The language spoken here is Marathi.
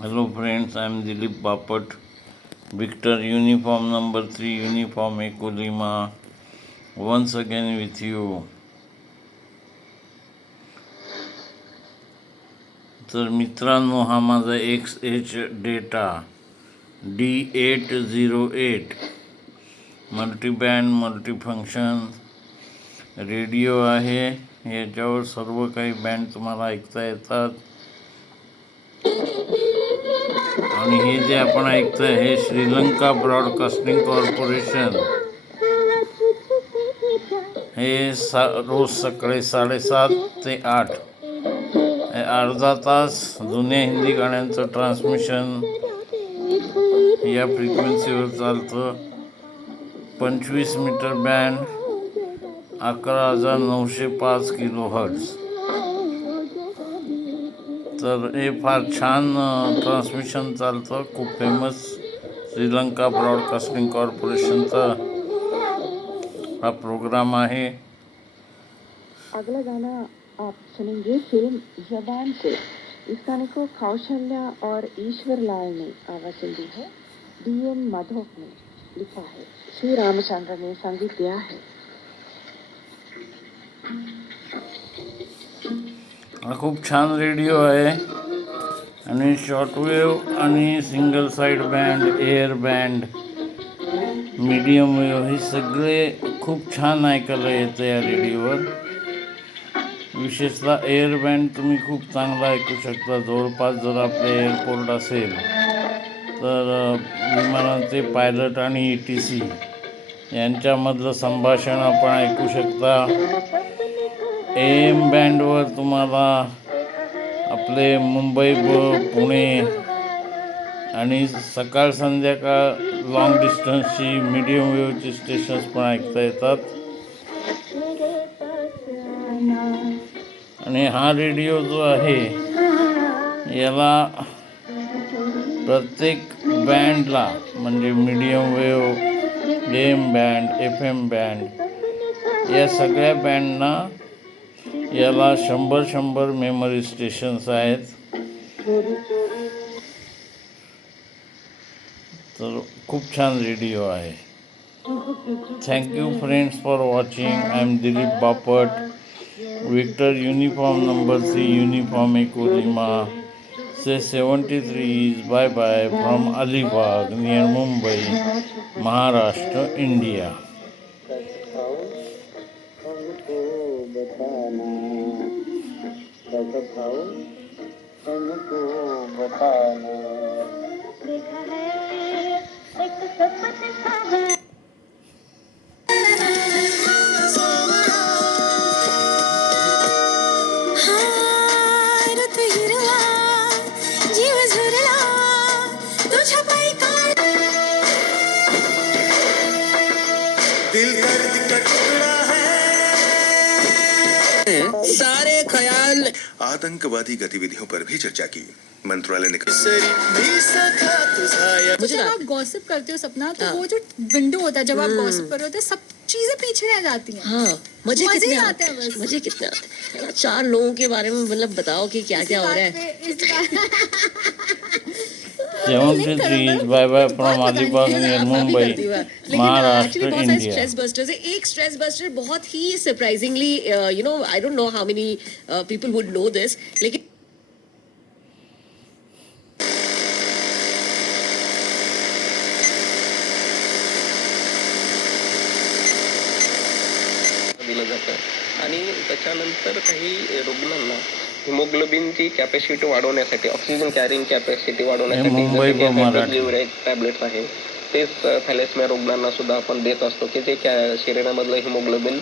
Hello friends, I am Dilip Bapat, Victor Uniform number 3 Uniform Echo Lima, once again with you. तर मित्रांनो, हा माझा XH data D808 multiband multifunction radio आहे. याच्यावर सर्व काही बँड तुम्हाला ऐकता येतात. आणि हे जे आपण ऐकतोय हे श्रीलंका ब्रॉडकास्टिंग कॉर्पोरेशन, हे रोज सकाळी 7:30 ते 8 अर्धा तास जुन्या हिंदी गाण्यांचं ट्रान्समिशन या फ्रिक्वेन्सीवर चालतं. 25 मीटर बँड, 11,905 किलोहर्ट्ज. तर हे फार छान ट्रान्समिशन चालतं. खूप फेमस श्रीलंका ब्रॉडकास्टिंग कॉर्पोरेशनचा हा प्रोग्राम आहे. अगला गाना आप सुनेंगे फिल्म जवान से. इस गाने को कौशल्या और ईश्वर लाल ने आवाज दी है. D.N. माधव ने लिखा है. श्री रामचंद्र ने संगीत दिया है. हा खूप छान रेडिओ आहे आणि शॉर्टवेव्ह आणि single side band, air band, medium wave हे सगळे खूप छान ऐकायला येतं या रेडिओवर. विशेषतः एअर बँड तुम्ही खूप चांगला ऐकू शकता. जवळपास जर आपले एअरपोर्ट असेल तर विमानाचे पायलट आणि ETC यांच्यामधलं संभाषण आपण ऐकू शकता. AM बँडवर तुम्हाला आपले मुंबई पुणे आणि सकाळ संध्याकाळ लॉंग डिस्टन्सची मीडियम वेव्हची स्टेशन्स पण ऐकता येतात. आणि हा रेडिओ जो आहे याला प्रत्येक बँडला म्हणजे medium wave, AM band, FM band या सगळ्या बँडना याला 100 मेमरी स्टेशन्स आहेत. तर खूप छान रेडिओ आहे. Thank you friends for watching. I am Dilip Bapat, victor uniform number 3 uniform Echo Lima. Say 73 bye bye from Alibag near Mumbai, Maharashtra, India. देखा है एक सपना. दिल दर्द का टुकड़ा है. सारे ख्याल आतंकवादी गतिविधियों पर भी चर्चा की. मंत्रालय ने मुझे जब आप गॉसिप करते हो सपना, तो वो जो विंडो होता है जब आप गॉसिप कर रहे होते हैं, सब चीजें पीछे रह जाती हैं. हाँ, मजे कितने आते हैं. बस मजे कितने आते हैं. 4 लोगों के बारे में मतलब बताओ कि क्या क्या हो रहा है. 73 bye bye from Alibag near Mumbai, Maharashtra, India. Stress busters है. एक स्ट्रेस बस्टर बहुत ही surprisingly I don't know how many people would know this, लेकिन दिलं जातं. आणि त्याच्यानंतर काही रुग्णांना हिमोग्लोबिनची कॅपॅसिटी वाढवण्यासाठी, ऑक्सिजन कॅरिंग कॅपॅसिटी वाढवण्यासाठी टॅबलेट्स आहे तेच थॅलेसेमिया रुग्णांना सुद्धा आपण देत असतो की ते शरीरामधलं हिमोग्लोबिन